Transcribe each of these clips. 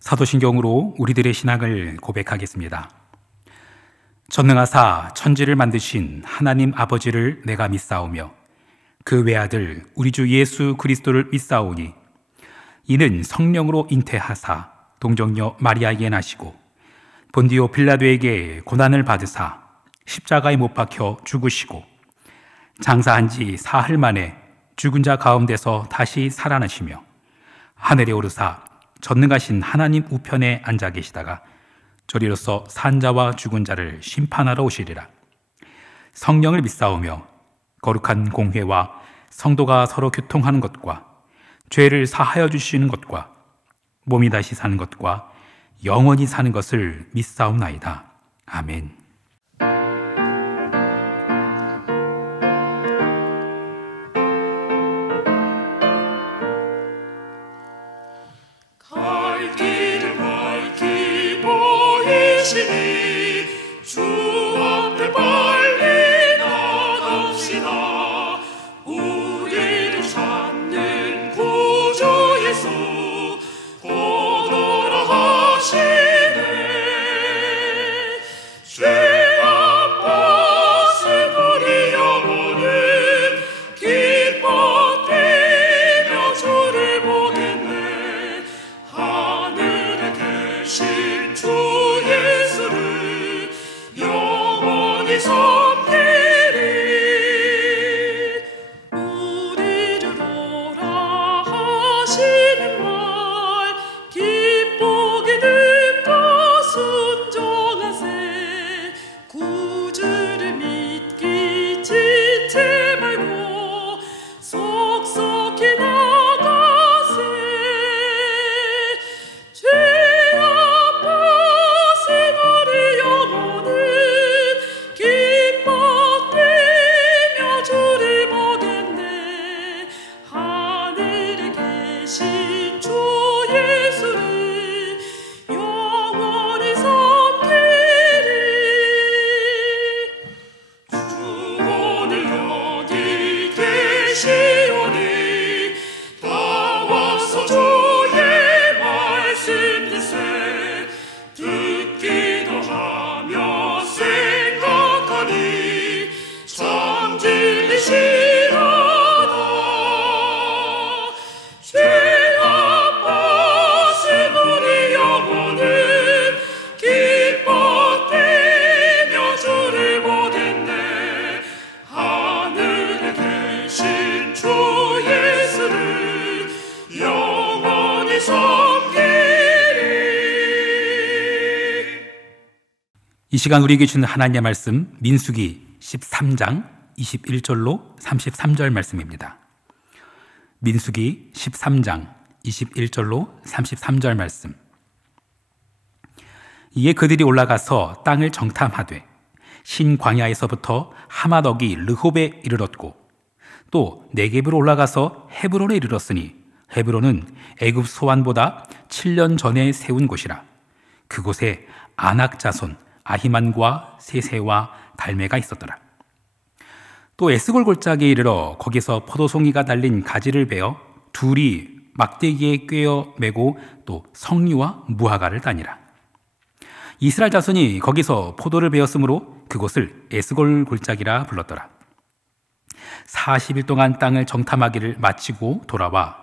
사도신경으로 우리들의 신앙을 고백하겠습니다. 전능하사 천지를 만드신 하나님 아버지를 내가 믿사오며 그 외아들 우리 주 예수 그리스도를 믿사오니 이는 성령으로 잉태하사 동정녀 마리아에게 나시고 본디오 빌라도에게 고난을 받으사 십자가에 못 박혀 죽으시고 장사한 지 사흘 만에 죽은 자 가운데서 다시 살아나시며 하늘에 오르사 전능하신 하나님 우편에 앉아 계시다가 저리로서 산자와 죽은 자를 심판하러 오시리라. 성령을 믿사오며 거룩한 공회와 성도가 서로 교통하는 것과 죄를 사하여 주시는 것과 몸이 다시 사는 것과 영원히 사는 것을 믿사옵나이다. 아멘. 주 앞에 빨리 나갑시다. 우리를 찾는 구주 예수 곧 오라 하시네. 죄 아팠을 우리 영혼은 기뻐되며 주를 보겠네. 하늘에 계신 주 예수를 영원히 섬기리. 우리를 오라 하시는 말 기쁘게 듣고 순종하세. 구주를 믿기 지지 말고 속속히 나가세. 죄 아팠을 우리 영혼은 기뻐되며 주를 보겠네. 하늘에 계신 주 예수를 영원히 섬기리. 주 오늘 여기 계시오니 다 와서 주의 말씀 듣세. 듣기도 하며 생각하니 참 진리시로다. 죄 아팠을 우리 영혼은 기뻐되며 주를 보겠네. 하늘에 계신 주 예수를 영원히 섬기리. 이 시간 우리에게 주는 하나님의 말씀 민수기 13장 21절로 33절 말씀입니다. 민수기 13장 21절로 33절 말씀. 이에 그들이 올라가서 땅을 정탐하되 신광야에서부터 하마덕이 르홉에 이르렀고 또 네겝으로 올라가서 헤브론에 이르렀으니 헤브론은 애굽 소안보다 7년 전에 세운 곳이라. 그곳에 아낙 자손 아히만과 세세와 달메가 있었더라. 또 에스골 골짜기에 이르러 거기서 포도송이가 달린 가지를 베어 둘이 막대기에 꿰어 메고 또 석류와 무화과를 따니라. 이스라엘 자손이 거기서 포도를 베었으므로 그곳을 에스골 골짜기라 불렀더라. 40일 동안 땅을 정탐하기를 마치고 돌아와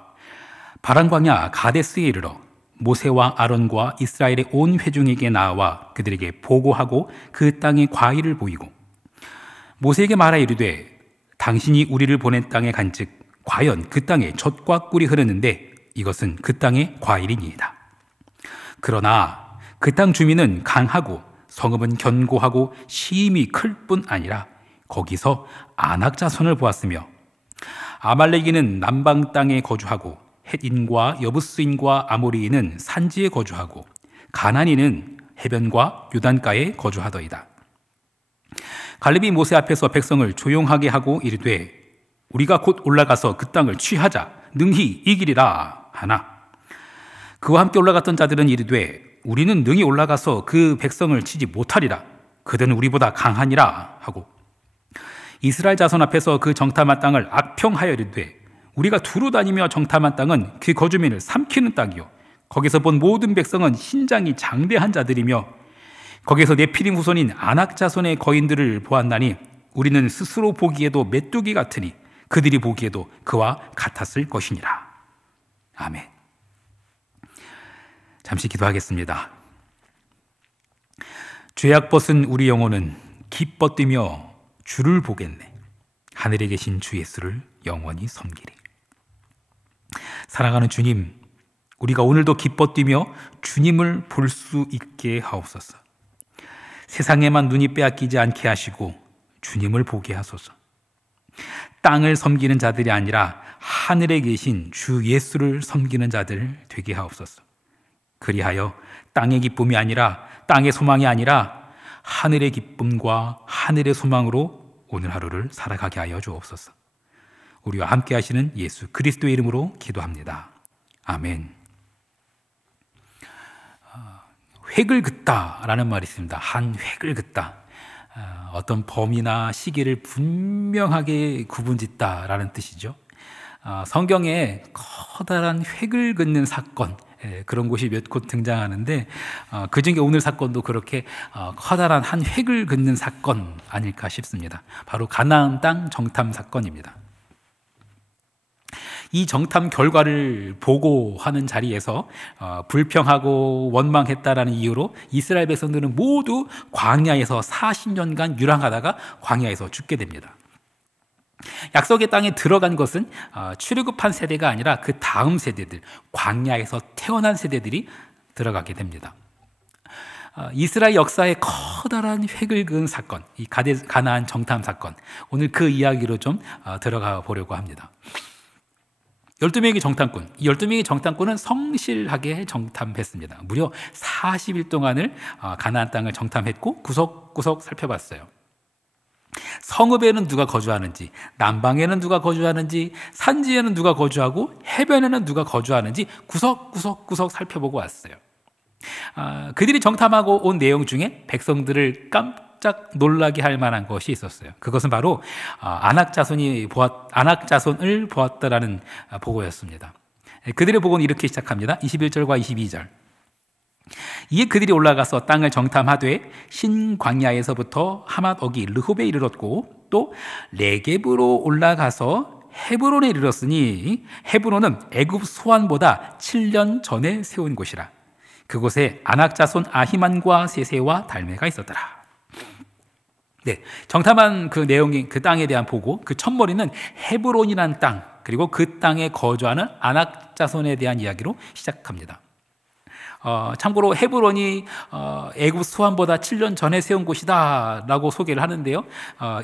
바란 광야 가데스에 이르러 모세와 아론과 이스라엘의 온 회중에게 나와 그들에게 보고하고 그 땅의 과일을 보이고 모세에게 말하 이르되 당신이 우리를 보낸 땅에 간즉 과연 그 땅에 젖과 꿀이 흐르는데 이것은 그 땅의 과일이니이다. 그러나 그 땅 주민은 강하고 성읍은 견고하고 심히 클 뿐 아니라 거기서 아낙 자손을 보았으며 아말렉인은 남방 땅에 거주하고 헷인과 여부스인과 아모리인은 산지에 거주하고 가나안인은 해변과 요단가에 거주하더이다. 갈렙이 모세 앞에서 백성을 조용하게 하고 이르되 우리가 곧 올라가서 그 땅을 취하자 능히 이기리라 하나 그와 함께 올라갔던 자들은 이르되 우리는 능히 올라가서 그 백성을 치지 못하리라. 그들은 우리보다 강하니라 하고 이스라엘 자손 앞에서 그 정탐한 땅을 악평하여 이르되 우리가 두루 다니며 정탐한 땅은 그 거주민을 삼키는 땅이요 거기서 본 모든 백성은 신장이 장대한 자들이며 거기서 네피림 후손인 아낙 자손의 거인들을 보았나니 우리는 스스로 보기에도 메뚜기 같으니 그들이 보기에도 그와 같았을 것이니라. 아멘. 잠시 기도하겠습니다. 죄악 벗은 우리 영혼은 기뻐 뛰며 주를 보겠네. 하늘에 계신 주 예수를 영원히 섬기리. 사랑하는 주님, 우리가 오늘도 기뻐 뛰며 주님을 볼 수 있게 하옵소서. 세상에만 눈이 빼앗기지 않게 하시고 주님을 보게 하소서. 땅을 섬기는 자들이 아니라 하늘에 계신 주 예수를 섬기는 자들 되게 하옵소서. 그리하여 땅의 기쁨이 아니라 땅의 소망이 아니라 하늘의 기쁨과 하늘의 소망으로 오늘 하루를 살아가게 하여 주옵소서. 우리와 함께 하시는 예수 그리스도의 이름으로 기도합니다. 아멘. 획을 긋다라는 말이 있습니다. 한 획을 긋다. 어떤 범위나 시기를 분명하게 구분짓다라는 뜻이죠. 성경에 커다란 획을 긋는 사건, 그런 곳이 몇 곳 등장하는데 그중에 오늘 사건도 그렇게 커다란 한 획을 긋는 사건 아닐까 싶습니다. 바로 가나안 땅 정탐 사건입니다. 이 정탐 결과를 보고하는 자리에서 불평하고 원망했다라는 이유로 이스라엘 백성들은 모두 광야에서 40년간 유랑하다가 광야에서 죽게 됩니다. 약속의 땅에 들어간 것은 출애굽한 세대가 아니라 그 다음 세대들, 광야에서 태어난 세대들이 들어가게 됩니다. 이스라엘 역사의 커다란 획을 그은 사건, 이 가나안 정탐 사건, 오늘 그 이야기로 좀 들어가 보려고 합니다. 12명의 정탐꾼, 이 12명의 정탐꾼은 성실하게 정탐했습니다. 무려 40일 동안을 가나안 땅을 정탐했고 구석구석 살펴봤어요. 성읍에는 누가 거주하는지, 남방에는 누가 거주하는지, 산지에는 누가 거주하고 해변에는 누가 거주하는지 구석구석 살펴보고 왔어요. 그들이 정탐하고 온 내용 중에 백성들을 깜짝 놀라게 할 만한 것이 있었어요. 그것은 바로 아낙 자손을 보았다라는 보고였습니다. 그들의 보고는 이렇게 시작합니다. 21절과 22절. 이에 그들이 올라가서 땅을 정탐하되 신광야에서부터 하맛 어기 르홉에 이르렀고 또 레겝으로 올라가서 헤브론에 이르렀으니 헤브론은 애굽 소안보다 7년 전에 세운 곳이라. 그곳에 아낙 자손 아히만과 세세와 달메가 있었더라. 네, 정탐한 그 내용이 그 땅에 대한 보고, 그 첫머리는 헤브론이라는 땅, 그리고 그 땅에 거주하는 아낙 자손에 대한 이야기로 시작합니다. 참고로 헤브론이 애굽 소안보다 7년 전에 세운 곳이다 라고 소개를 하는데요.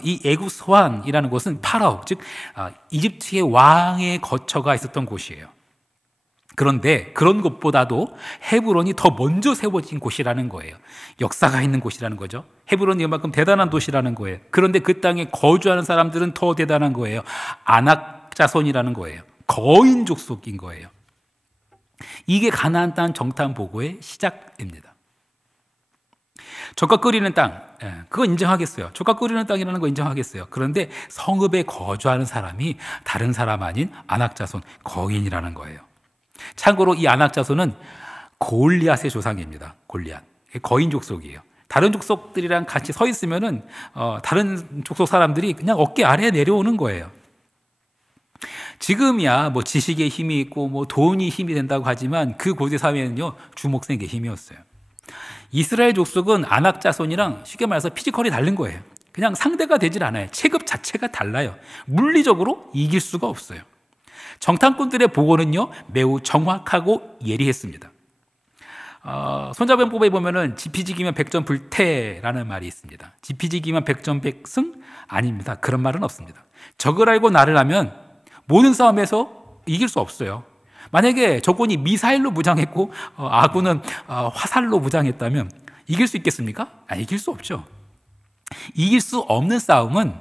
이 애굽 소안이라는 곳은 파라오, 즉 이집트의 왕의 거처가 있었던 곳이에요. 그런데 그런 곳보다도 헤브론이 더 먼저 세워진 곳이라는 거예요. 역사가 있는 곳이라는 거죠. 헤브론이 이만큼 대단한 도시라는 거예요. 그런데 그 땅에 거주하는 사람들은 더 대단한 거예요. 아낙 자손이라는 거예요. 거인 족속인 거예요. 이게 가나안 땅 정탐 보고의 시작입니다. 젖과 끓이는 땅, 그거 인정하겠어요. 젖과 끓이는 땅이라는 거 인정하겠어요. 그런데 성읍에 거주하는 사람이 다른 사람 아닌 아낙 자손, 거인이라는 거예요. 참고로 이 아낙 자손은 골리앗의 조상입니다. 골리앗, 거인 족속이에요. 다른 족속들이랑 같이 서 있으면은 다른 족속 사람들이 그냥 어깨 아래에 내려오는 거예요. 지금이야 뭐 지식의 힘이 있고 뭐 돈이 힘이 된다고 하지만 그 고대 사회는요 주목생의 힘이었어요. 이스라엘 족속은 아낙 자손이랑 쉽게 말해서 피지컬이 다른 거예요. 그냥 상대가 되질 않아요. 체급 자체가 달라요. 물리적으로 이길 수가 없어요. 정탐꾼들의 보고는요 매우 정확하고 예리했습니다. 손자병법에 보면은 지피지기면 백전불태라는 말이 있습니다. 지피지기면 백전백승? 아닙니다. 그런 말은 없습니다. 적을 알고 나를 하면 모든 싸움에서 이길 수 없어요. 만약에 적군이 미사일로 무장했고 아군은 화살로 무장했다면 이길 수 있겠습니까? 이길 수 없죠. 이길 수 없는 싸움은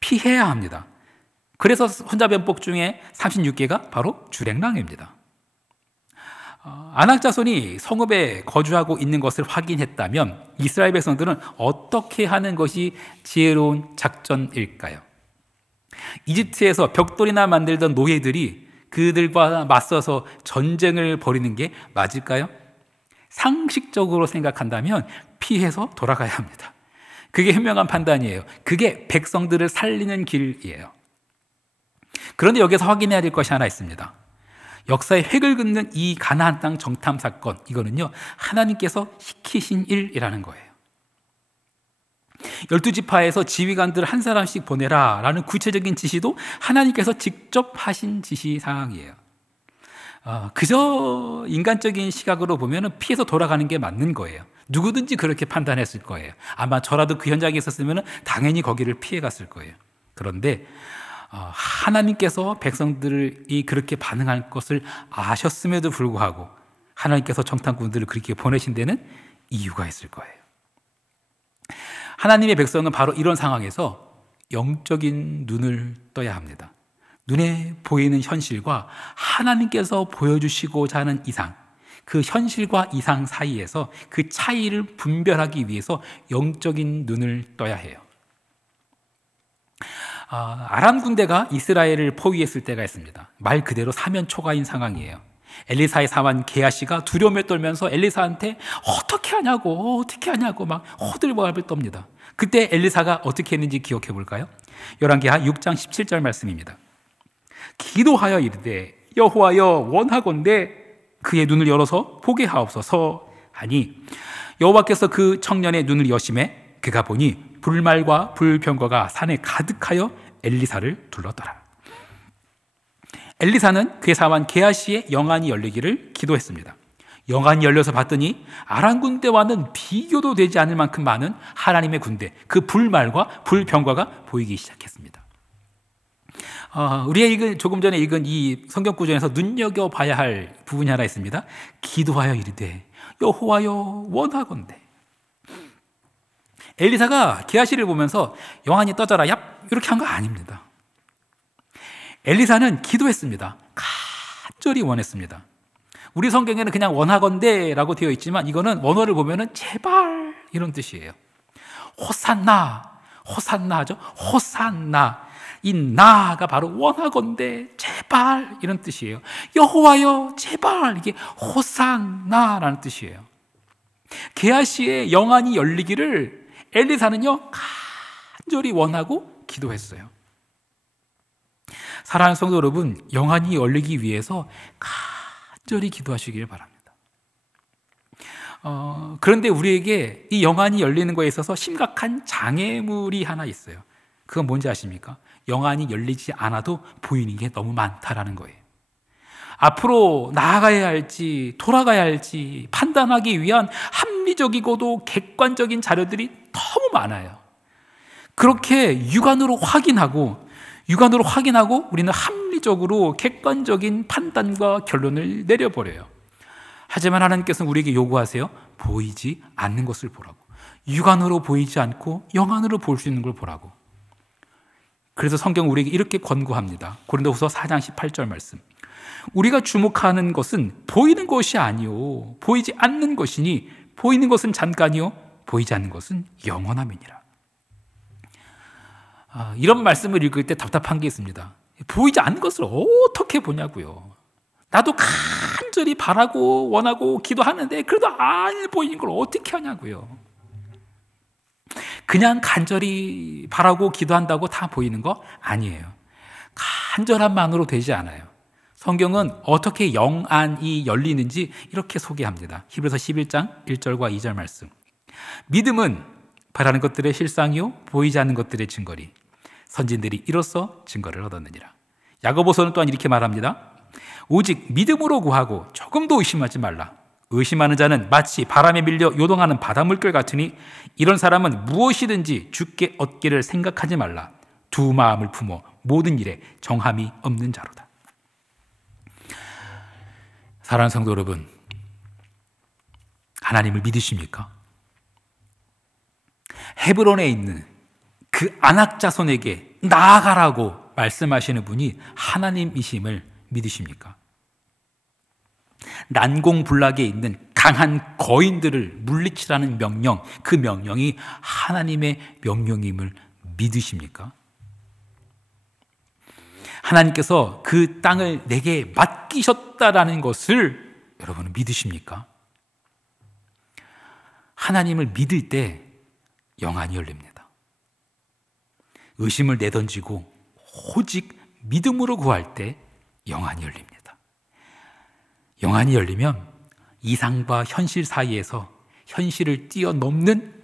피해야 합니다. 그래서 손자병법 중에 36개가 바로 주랭랑입니다. 아낙 자손이 성읍에 거주하고 있는 것을 확인했다면 이스라엘 백성들은 어떻게 하는 것이 지혜로운 작전일까요? 이집트에서 벽돌이나 만들던 노예들이 그들과 맞서서 전쟁을 벌이는 게 맞을까요? 상식적으로 생각한다면 피해서 돌아가야 합니다. 그게 현명한 판단이에요. 그게 백성들을 살리는 길이에요. 그런데 여기서 확인해야 될 것이 하나 있습니다. 역사의 획을 긋는 이 가나안 땅 정탐 사건, 이거는요 하나님께서 시키신 일이라는 거예요. 12지파에서 지휘관들을 한 사람씩 보내라 라는 구체적인 지시도 하나님께서 직접 하신 지시사항이에요. 그저 인간적인 시각으로 보면 피해서 돌아가는 게 맞는 거예요. 누구든지 그렇게 판단했을 거예요. 아마 저라도 그 현장에 있었으면 당연히 거기를 피해 갔을 거예요. 그런데 하나님께서 백성들이 그렇게 반응할 것을 아셨음에도 불구하고 하나님께서 정탐꾼들을 그렇게 보내신 데는 이유가 있을 거예요. 하나님의 백성은 바로 이런 상황에서 영적인 눈을 떠야 합니다. 눈에 보이는 현실과 하나님께서 보여주시고자 하는 이상, 그 현실과 이상 사이에서 그 차이를 분별하기 위해서 영적인 눈을 떠야 해요. 아람 군대가 이스라엘을 포위했을 때가 있습니다. 말 그대로 사면 초가인 상황이에요. 엘리사의 사환 게하시가 두려움에 떨면서 엘리사한테 어떻게 하냐고 막 호들갑을 떱니다. 그때 엘리사가 어떻게 했는지 기억해 볼까요? 열왕기하 6장 17절 말씀입니다. 기도하여 이르되 여호와여 원하건대 그의 눈을 열어서 보게 하옵소서 하니 여호와께서 그 청년의 눈을 여심해 그가 보니 불말과 불병거가 산에 가득하여 엘리사를 둘렀더라. 엘리사는 그의 사환 게하시의 영안이 열리기를 기도했습니다. 영안이 열려서 봤더니 아람 군대와는 비교도 되지 않을 만큼 많은 하나님의 군대, 그 불말과 불병거가 보이기 시작했습니다. 우리가 조금 전에 읽은 이 성경 구절에서 눈여겨봐야 할 부분이 하나 있습니다. 기도하여 이르되 여호와여 원하건대. 엘리사가 게하시를 보면서 영안이 떠져라 얍 이렇게 한 거 아닙니다. 엘리사는 기도했습니다. 간절히 원했습니다. 우리 성경에는 그냥 원하건대 라고 되어 있지만 이거는 원어를 보면은 제발 이런 뜻이에요. 호산나 하죠. 호산나. 이 나가 바로 원하건대 제발 이런 뜻이에요. 여호와여 제발, 이게 호산나라는 뜻이에요. 게하시의 영안이 열리기를 엘리사는요 간절히 원하고 기도했어요. 사랑하는 성도 여러분, 영안이 열리기 위해서 간절히 기도하시길 바랍니다. 그런데 우리에게 이 영안이 열리는 것에 있어서 심각한 장애물이 하나 있어요. 그건 뭔지 아십니까? 영안이 열리지 않아도 보이는 게 너무 많다라는 거예요. 앞으로 나아가야 할지 돌아가야 할지 판단하기 위한 합리적이고도 객관적인 자료들이 너무 많아요. 그렇게 육안으로 확인하고 우리는 합리적으로 객관적인 판단과 결론을 내려버려요. 하지만 하나님께서는 우리에게 요구하세요. 보이지 않는 것을 보라고. 육안으로 보이지 않고 영안으로 볼 수 있는 걸 보라고. 그래서 성경은 우리에게 이렇게 권고합니다. 고린도후서 4장 18절 말씀. 우리가 주목하는 것은 보이는 것이 아니요 보이지 않는 것이니 보이는 것은 잠깐이요 보이지 않는 것은 영원함이니라. 이런 말씀을 읽을 때 답답한 게 있습니다. 보이지 않는 것을 어떻게 보냐고요. 나도 간절히 바라고 원하고 기도하는데 그래도 안 보이는 걸 어떻게 하냐고요. 그냥 간절히 바라고 기도한다고 다 보이는 거 아니에요. 간절함만으로 되지 않아요. 성경은 어떻게 영안이 열리는지 이렇게 소개합니다. 히브리서 11장 1절과 2절 말씀. 믿음은 바라는 것들의 실상이요 보이지 않는 것들의 증거리. 선진들이 이로써 증거를 얻었느니라. 야고보서는 또한 이렇게 말합니다. 오직 믿음으로 구하고 조금도 의심하지 말라. 의심하는 자는 마치 바람에 밀려 요동하는 바닷물결 같으니 이런 사람은 무엇이든지 주께 얻기를 생각하지 말라. 두 마음을 품어 모든 일에 정함이 없는 자로다. 사랑하는 성도 여러분, 하나님을 믿으십니까? 헤브론에 있는 그 아낙 자손에게 나아가라고 말씀하시는 분이 하나님이심을 믿으십니까? 난공불락에 있는 강한 거인들을 물리치라는 명령, 그 명령이 하나님의 명령임을 믿으십니까? 하나님께서 그 땅을 내게 맡기셨다라는 것을 여러분은 믿으십니까? 하나님을 믿을 때 영안이 열립니다. 의심을 내던지고 오직 믿음으로 구할 때 영안이 열립니다. 영안이 열리면 이상과 현실 사이에서 현실을 뛰어넘는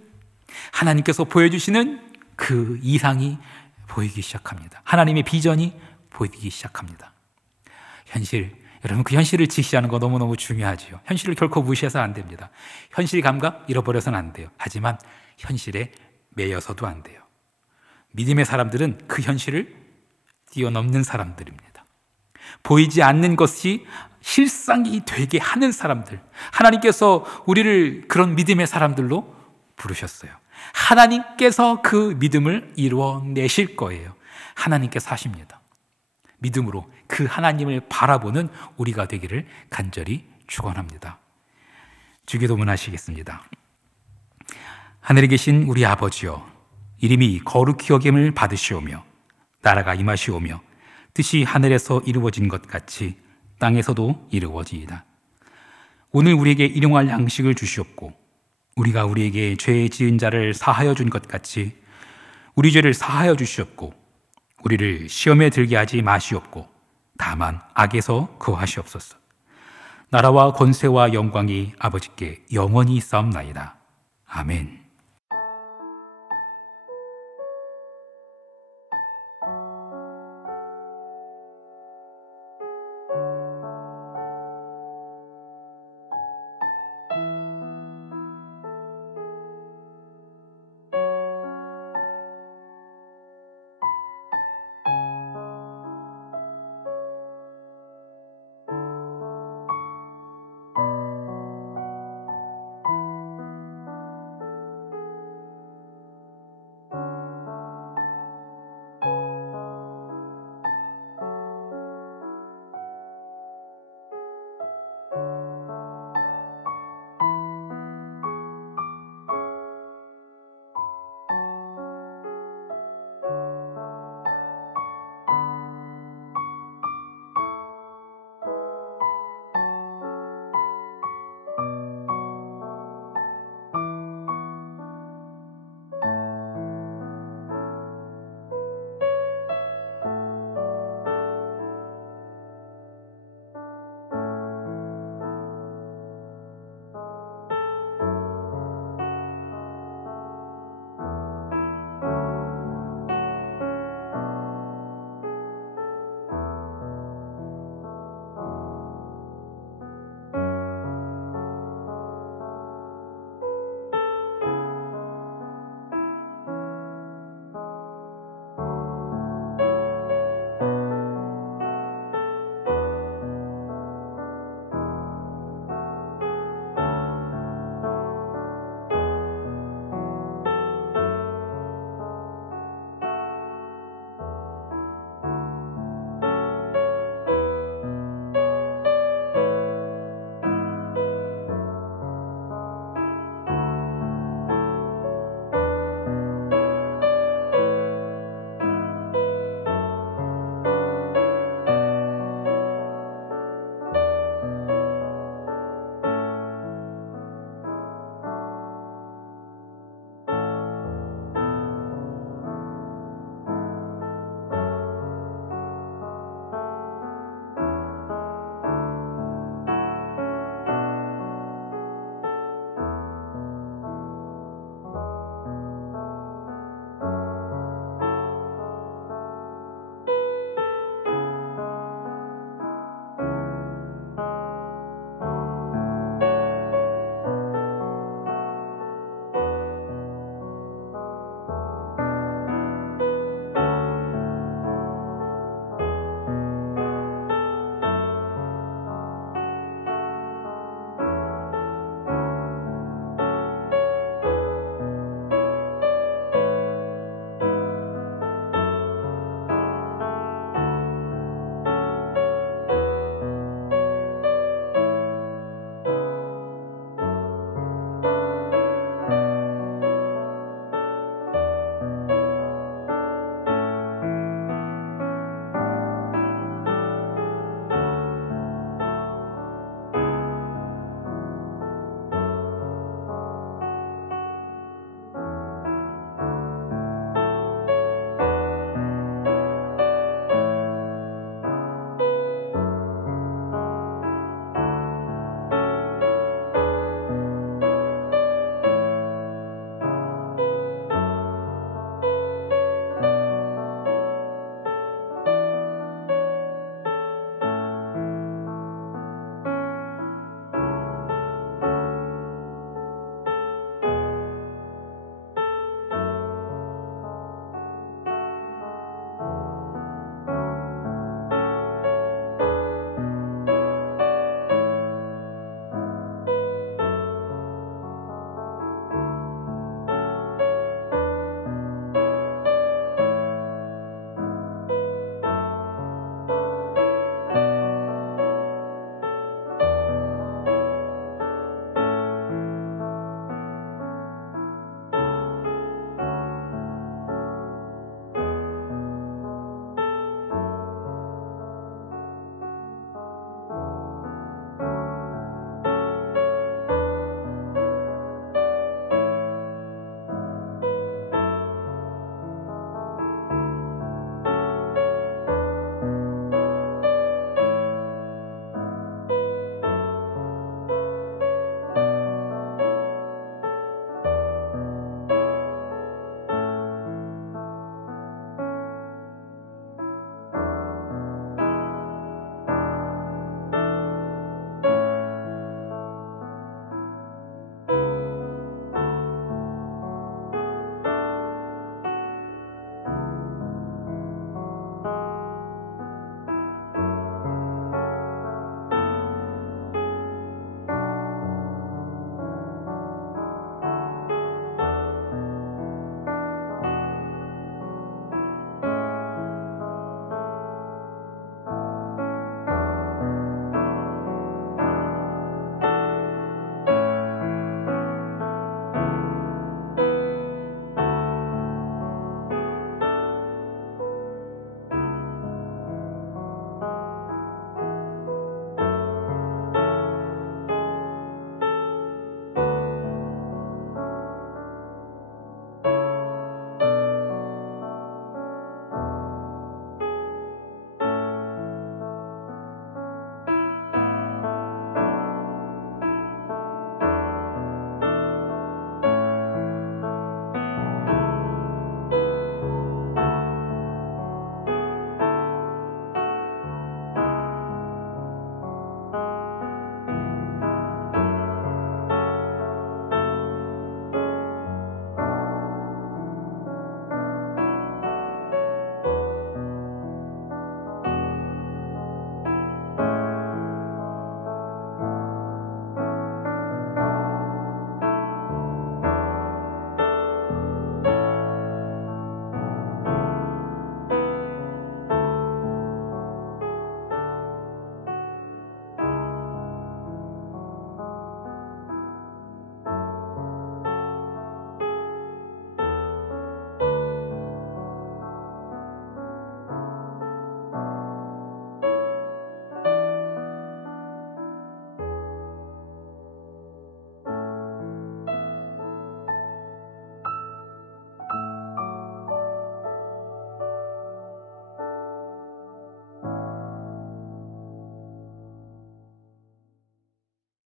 하나님께서 보여주시는 그 이상이 보이기 시작합니다. 하나님의 비전이 보이기 시작합니다. 여러분 그 현실을 직시하는 거 너무너무 중요하지요. 현실을 결코 무시해서 안 됩니다. 현실 감각 잃어버려서는 안 돼요. 하지만 현실에 매여서도 안 돼요. 믿음의 사람들은 그 현실을 뛰어넘는 사람들입니다. 보이지 않는 것이 실상이 되게 하는 사람들. 하나님께서 우리를 그런 믿음의 사람들로 부르셨어요. 하나님께서 그 믿음을 이루어내실 거예요. 하나님께서 하십니다. 믿음으로 그 하나님을 바라보는 우리가 되기를 간절히 축원합니다. 주기도문 하시겠습니다. 하늘에 계신 우리 아버지여, 이름이 거룩히 여김을 받으시오며 나라가 임하시오며 뜻이 하늘에서 이루어진 것 같이 땅에서도 이루어지이다. 오늘 우리에게 일용할 양식을 주시옵고 우리가 우리에게 죄 지은 자를 사하여 준 것 같이 우리 죄를 사하여 주시옵고 우리를 시험에 들게 하지 마시옵고 다만 악에서 구하시옵소서. 나라와 권세와 영광이 아버지께 영원히 있사옵나이다. 아멘.